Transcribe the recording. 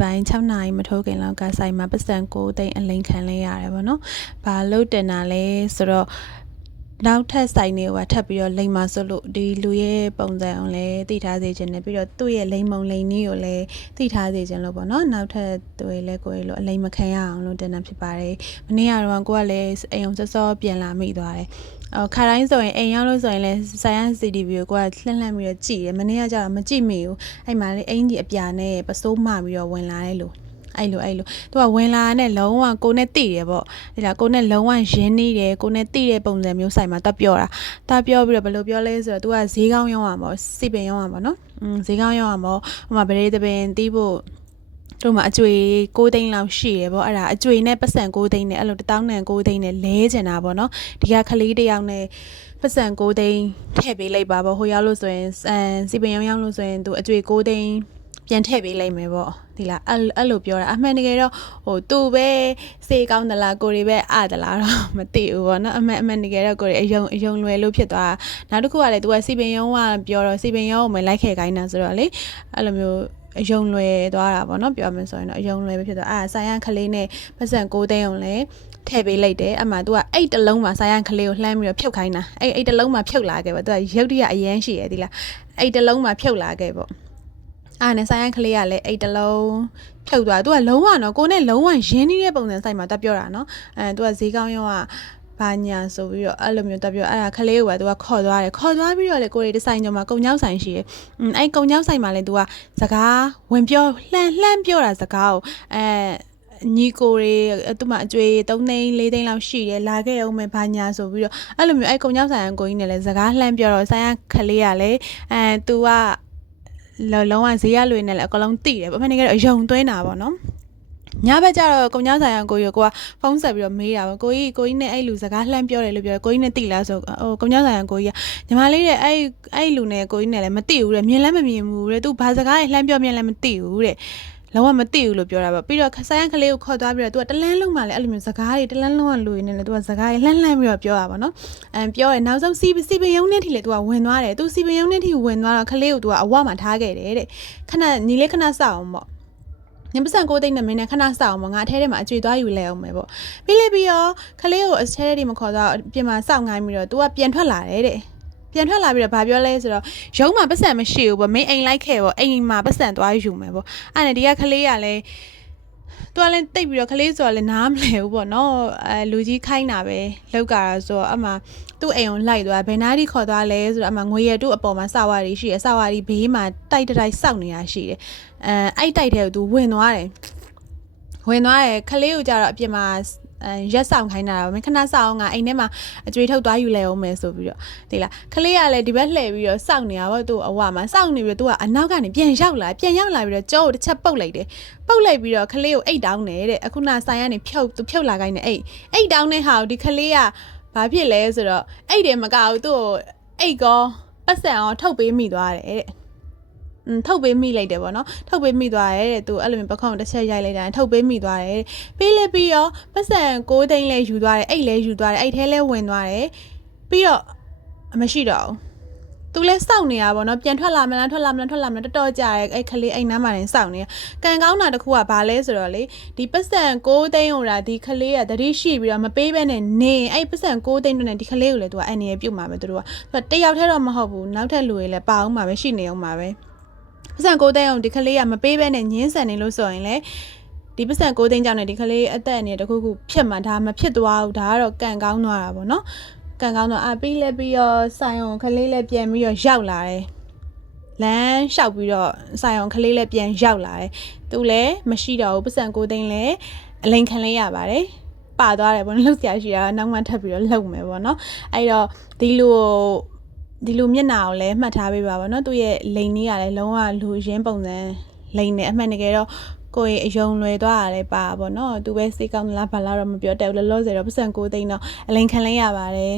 ပိုင်း6နာရီမထိုးခင်လောက်ကဆိုင်မှာပတ်စံ6သိန်းအလိန်ခံလဲရတယ်ဗောနော်။ဘာလို့တင်တာလဲဆိုတော့ နောက်ထပ်ဆိုင်တွေကထပ်ပြီးတော့လိမ်မာဆိုလို့ဒီလူရဲ့ပုံစံအောင်လဲသိထားစေခြင်းနဲ့ပြီးတော့သူ့ရဲ့လိမ်မုံလိမ်နည်းကိုလည်းသိထားစေခြင်းလို့ပေါ့နော်နောက်ထပ်သူတွေလည်းကိုယ်လိုအလိမ်မခံရအောင်လို့တင်တာဖြစ်ပါတယ်မနေ့ကတော့ကိုကလည်းအိမ်အောင်စောစောပြန်လာမိသွားတယ်အော်ခါတိုင်းဆိုရင်အိမ်ရောက်လို့ဆိုရင်လည်းဆိုင်ရန် CDV ကိုကိုကလှမ်းလှမ်းပြီးတော့ကြည့်တယ်မနေ့ကကျတော့မကြည့်မိဘူးအဲ့မှာလေအင်ကြီးအပြာနဲ့ပစိုးမှပြီးတော့ဝင်လာတယ်လို့ အဲ့လိုအဲ့လိုသူကဝင်လာတဲ့လုံးဝကိုနဲ့တိတယ်ပေါ့ဒီလားကိုနဲ့လုံးဝရင်းနေတယ်ကိုနဲ့တိတဲ့ပုံစံမျိုးဆိုင်မှာတက်ပြောတာတက်ပြောပြီးတော့ဘယ်လိုပြောလဲဆိုတော့ तू ကဈေးကောင်းရောင်းရမှာပေါ့စိပင်ရောင်းရမှာနော်อืมဈေးကောင်းရောင်းရမှာဟိုမှာဗရေသပင်တီးဖို့တို့မှာအကျွေ6သိန်းလောက်ရှိရပေါ့အဲ့ဒါအကျွေနဲ့ပတ်စံ6သိန်းနဲ့အဲ့လို1000နဲ့6သိန်းနဲ့လဲကျင်တာပေါ့နော်ဒီကခလေးတစ်ယောက်နဲ့ပတ်စံ6သိန်းထည့်ပေးလိုက်ပါပေါ့ဟိုရောက်လို့ဆိုရင်အမ်စီပင်ရောင်းရောင်းလို့ဆိုရင်သူအကျွေ6သိန်း ပြန်ထည့်ပေးလိုက်မယ်ပေါ့ဒီလားအဲ့အဲ့လိုပြောတာအမှန်တကယ်တော့ဟိုသူ့ပဲစေးကောင်းသလားကိုရီပဲအသလားတော့မသိဘူးပေါ့နော်အမှန်အမှန်တကယ်တော့ကိုရီအယုံအယုံလွယ်လို့ဖြစ်သွားတာနောက်တစ်ခုကလည်း तू ကစီပင်ယုံကပြောတော့စီပင်ယုံကိုမလိုက်ခဲ့ခိုင်းတာဆိုတော့လေအဲ့လိုမျိုးအယုံလွယ်သွားတာပေါ့နော်ပြောမယ်ဆိုရင်တော့အယုံလွယ်ပဲဖြစ်သွားအာဆိုင်ရန်ခလေးနဲ့ပတ်စံ6သိန်းအောင်လဲထည့်ပေးလိုက်တယ်အမှ तू ကအဲ့တလုံးမှာဆိုင်ရန်ခလေးကိုလှမ်းပြီးတော့ဖြုတ်ခိုင်းတာအဲ့အဲ့တလုံးမှာဖြုတ်လာခဲ့ပေါ့ तू ကရုပ်တရက်အရန်ရှိရသီလားအဲ့တလုံးမှာဖြုတ်လာခဲ့ပေါ့ အားနဲ့ဆိုင်ရန်ကလေးကလည်းအိတ်တလုံးဖြုတ်သွားသူကလုံးဝနော်ကိုနဲ့လုံးဝရင်းနှီးတဲ့ပုံစံဆိုင်မှာတက်ပြောတာနော်အဲသူကဈေးကောင်းရောကဘာညာဆိုပြီးတော့အဲ့လိုမျိုးတက်ပြောအဲ့ဒါခလေးကိုပဲသူကခေါ်သွားတယ်ခေါ်သွားပြီးတော့လေကိုရီဒီဇိုင်ညမှာကုံညောက်ဆိုင်ရှိတယ်อืมအဲ့ကုံညောက်ဆိုင်မှာလည်းသူကစကားဝင်ပြောလှမ်းလှမ်းပြောတာစကားကိုအဲညီကိုတွေသူ့မှာအကျွေး3သိန်း4သိန်းလောက်ရှိတယ်လာခဲ့အောင်မယ်ဘာညာဆိုပြီးတော့အဲ့လိုမျိုးအဲ့ကုံညောက်ဆိုင်ကိုကြီးနဲ့လည်းစကားလှမ်းပြောတော့ဆိုင်ရခလေးကလည်းအဲ तू က လောလုံးဝဈေးရလွေနဲ့လည်းအကလုံးတိတယ်ပေါ့အမှန်တကယ်တော့အယုံသွင်းတာပေါ့နော်ညဘက်ကျတော့ကုံညောင်းဆိုင်ရကိုကြီးကိုကဖုန်းဆက်ပြီးတော့မေးတာပေါ့ကိုကြီးကိုကြီးနဲ့အဲ့လူစကားလှမ်းပြောတယ်လို့ပြောတယ်ကိုကြီးနဲ့တိလားဆိုဟိုကုံညောင်းဆိုင်ရကိုကြီးကညီမလေးတဲ့အဲ့အဲ့လူနဲ့ကိုကြီးနဲ့လည်းမတိဘူးတဲ့မြင်လည်းမမြင်ဘူးတဲ့သူဘာစကားလှမ်းပြောမြင်လည်းမတိဘူးတဲ့ လုံးဝမသိဘူးလို့ပြောတာပေါ့ပြီးတော့ခဆိုင်ကလေးကိုခေါ်သွားပြီးတော့သူကတလန်းလုံးမှလည်းအဲ့လိုမျိုးစကားတွေတလန်းလုံးကလူရင်းနဲ့လည်းသူကစကားတွေလှမ်းလှမ်းပြီးတော့ပြောတာပေါ့နော်အမ်ပြောတယ်နောက်ဆုံးစီစီပင်ယုံနဲ့ထိလည်းသူကဝင်သွားတယ်သူစီပင်ယုံနဲ့ထိဝင်သွားတော့ကလေးကိုသူကအဝမှထားခဲ့တယ်တဲ့ခဏညီလေးခဏစအောင်ပေါ့ညပစံကိုတိတ်နဲ့မင်းနဲ့ခဏစအောင်ပေါ့ငါအထဲထဲမှာအကြွေသွားယူလဲအောင်မယ်ပေါ့ပြီးလေပြီးတော့ခလေးကိုအထဲထဲဒီမခေါ်တော့ပြင်မှာစောင့်ငိုင်းပြီးတော့ तू ကပြန်ထွက်လာတယ်တဲ့ ပြန်ထွက်လာပြီးတော့ဗာပြောလဲဆိုတော့ရုံးမှာပတ်စံမရှိဘူးပေါ့မင်းအိမ်လိုက်ခဲ့ပေါ့အိမ်မှာပတ်စံသွားယူမယ်ပေါ့အဲ့နဲ့ဒီကကလေးကလည်းသူကလည်းတိတ်ပြီးတော့ကလေးဆိုတော့လည်းနားမလဲဘူးပေါ့နော်အဲလူကြီးခိုင်းတာပဲလောက်ကြတာဆိုတော့အမှသူ့အိမ်ကိုလိုက်သွားဘယ်နားထိခေါ်သွားလဲဆိုတော့အမှငွေရတုအပေါ်မှာစာဝါရီရှိရစာဝါရီဘေးမှာတိုက်တိုက်စောက်နေတာရှိတယ်အဲအဲ့တိုက်တဲ့ကိုသူဝင်သွားတယ်ဝင်သွားတယ်ကလေးကိုကြတော့အပြင်မှာအဲ ရက်ဆောင်ခိုင်းတာမင်းခဏစောင်းကအိမ်ထဲမှာအကျွေးထုတ်သွားယူလဲအောင်မယ်ဆိုပြီးတော့ဒီလားခလေးကလည်းဒီဘက်လှည့်ပြီးတော့စောင့်နေတာပေါ့သူ့အဝမှာစောင့်နေပြီးတော့သူကအနောက်ကနေပြန်ရောက်လာပြန်ရောက်လာပြီးတော့ကြောကိုတစ်ချက်ပုတ်လိုက်တယ်ပုတ်လိုက်ပြီးတော့ခလေးကိုအိတ်တောင်းတယ်တဲ့အခုနဆိုင်ကနေဖြုတ်သူဖြုတ်လာခိုင်းတယ်အိတ်အိတ်တောင်းတဲ့ဟာကိုဒီခလေးကဘာဖြစ်လဲဆိုတော့အိတ်တယ်မကဘူးသူ့ကိုအိတ်ကောပတ်စံအောင်ထုတ်ပေးမိသွားတယ်တဲ့อืม ထုတ်ပေးမိလိုက်တယ်ပေါ့နော်ထုတ်ပေးမိသွားတယ်တဲ့သူအဲ့လိုမျိုးပခုံးတစ်ချက်ရိုက်လိုက်တာထုတ်ပေးမိသွားတယ်ပြီးလဲပြီးရောပတ်စံ6သိန်းလဲယူသွားတယ်အိတ်လဲယူသွားတယ်အိတ်ထဲလဲဝင်သွားတယ်ပြီးတော့မရှိတော့ဘူးသူလဲစောင့်နေတာပေါ့နော်ပြန်ထွက်လာမလားထွက်လာမလားထွက်လာမလားတော်တော်ကြာရဲ့အဲ့ခလေးအိမ်နားမှာနေစောင့်နေတာကံကောင်းတာတခုကဘာလဲဆိုတော့လေဒီပတ်စံ6သိန်းဟိုတာဒီခလေးကတတိရှိပြီးတော့မပေးဘဲနဲ့နေအဲ့ပတ်စံ6သိန်းတို့နဲ့ဒီခလေးကိုလည်းသူကအန်ရပြုတ်မှာပဲသူတို့ကသူကတယောက်တည်းတော့မဟုတ်ဘူးနောက်ထပ်လူတွေလည်းပါအောင်မှာပဲရှိနေအောင်မှာပဲ ပတ်စံ6သိန်းအောင်ဒီခလေးကမပေးဘဲနဲ့ညင်းဆန်နေလို့ဆိုရင်လေဒီပတ်စံ6သိန်းကြောင့်ねဒီကလေးအသက်အနေတခုခုဖြစ်မှဒါမဖြစ်သွားဘူးဒါကတော့ကံကောင်းသွားတာပေါ့နော်ကံကောင်းတော့အပြီးလဲပြီးတော့ဆိုင်အောင်ကလေးလည်းပြန်ပြီးတော့ရောက်လာတယ်လမ်းလျှောက်ပြီးတော့ဆိုင်အောင်ကလေးလည်းပြန်ရောက်လာတယ်သူလည်းမရှိတော့ဘူးပတ်စံ6သိန်းလည်းအလိန်ခံလေးရပါတယ်ပါသွားတယ်ပေါ့နော်လှုပ်ရှားရှိတာနောက်မှထပ်ပြီးတော့လှုပ်မယ်ပေါ့နော်အဲ့တော့ဒီလို ဒီလိုမျက်နှာကိုလည်းမှတ်ထားပေးပါပါเนาะသူ့ရဲ့လိန်လေးကလည်းလုံးဝလူရင်းပုံစံလိန်နဲ့အမှန်တကယ်တော့ကိုယ်အယုံလွယ်သွားရတယ်ပါပေါ့เนาะသူပဲစိတ်ကောင်းလားဘာလားတော့မပြောတတ်ဘူးလောလောဆယ်တော့ပတ်စံ6သိန်းတော့အလိန်ခံလိုက်ရပါတယ်